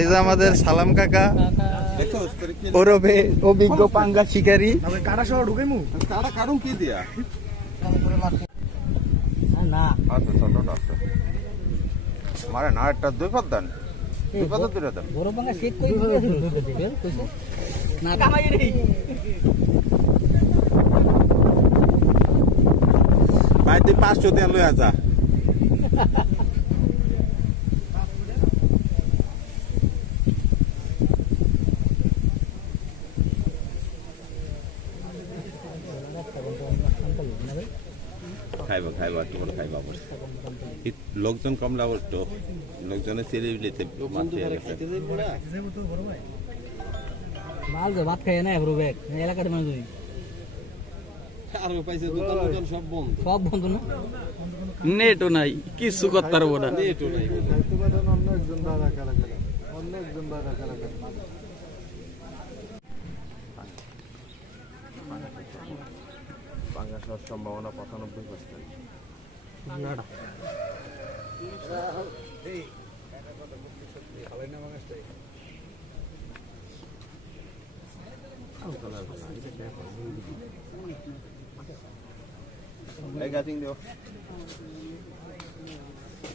এই যে আমাদের সালাম কাকা ওরবে অভিজ্ঞ পাঙ্গা শিকারী। কাটা সহ ঢুকে মু কাটা কারণ কি দিয়া না আচ্ছা ছোটটা আছে মারে না একটা দুই পাত দেন দুই পাত দূরে দেন বড় পাঙ্গা কই না কামাই রে ভাই, তুই পাঁচশো দিয়ে লই যা। খাইবা খাইবা তোমার খাইবা বলে লোকজন কমলা বলতো লোকজনের সেলিব্রিটি মাতিয়ে গেছে মাল যে ভাত খাই না বড় ব্যাগ এলাকাতে মানে তুই আর পাইছে দোকান দোকান সব বন্ধ। সব বন্ধ না? নেটও নাই কিছু করতে পারব না। নেটও নাই বাংলাদেশ হওয়ার সম্ভাবনা পঁচানব্বই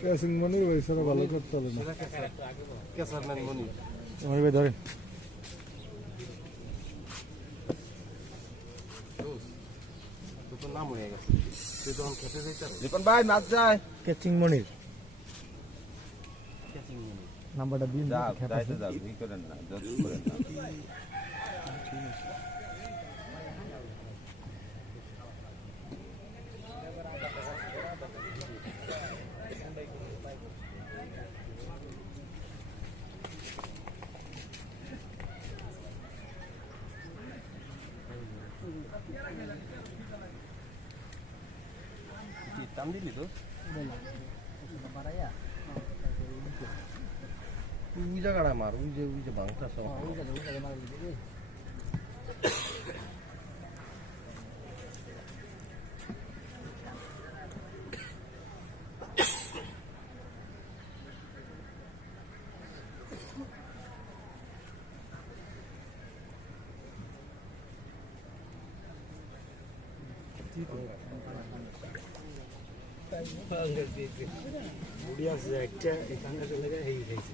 পার্সেন্ট মনির ভাই সারা ভালো করতে হবে না। মনি। ধরেন তো তোর নাম হয়ে গেছে। তুই তখন খেতে যাইতে লিখন ভাই মাছ যায়। ক্যাচিং মনির নাম্বারটা দিন যাও যাইতে যাও ই করেন না জলদি করেন না। টান দিলি তো? ওই জায়গাটা মার ওই যে ওই যে বাংটা সব বুড়ি আছে একটা এখানটা চলে গেছে এই খাইছে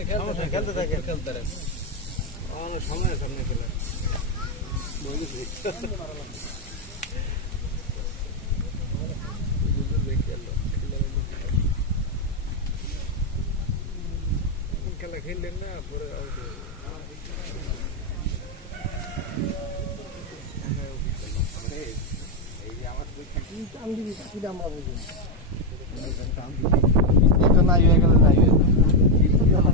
আপনি খাবেন খেলতে থাকে। খেলতে আমার সময় সামনে খেলে। খেলা। খেললেন না পরে হয়ে গেল। এটা নাই হয়ে গেলে নাই হয়ে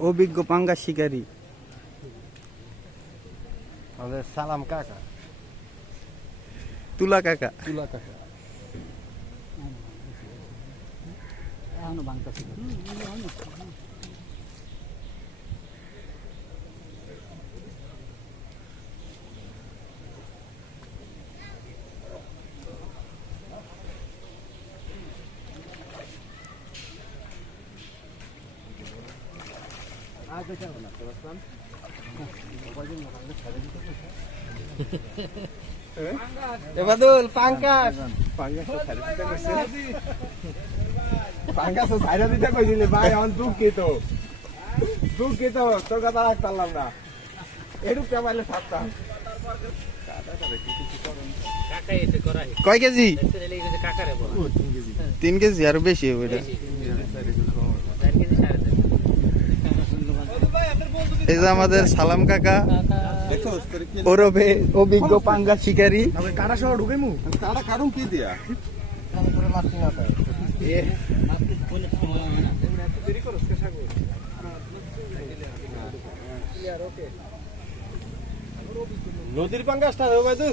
অভিজ্ঞ পাঙ্গা শিকারী। আমাদের সালাম কাকা। তুলা কাকা। তুলা কাকা। এখনও এবাদুল পাঙ্গাস। পাঙ্গাস সাইডা দিতে কইছিলি ভাই এখন দুঃখিত। দুঃখিত তোর কথা রাখতে পারলাম না। এটুক এসে করা কয় কেজি? তিন কেজি। আরও বেশি হবে এই যে আমাদের সালাম কাকা ওরফে অভিজ্ঞ পাঙ্গাস শিকারী। কাটা সহ ঢুকে মু কাটা কারণ কি দিয়া? নদীর পাঙ্গাসটা হবে ভাই তুই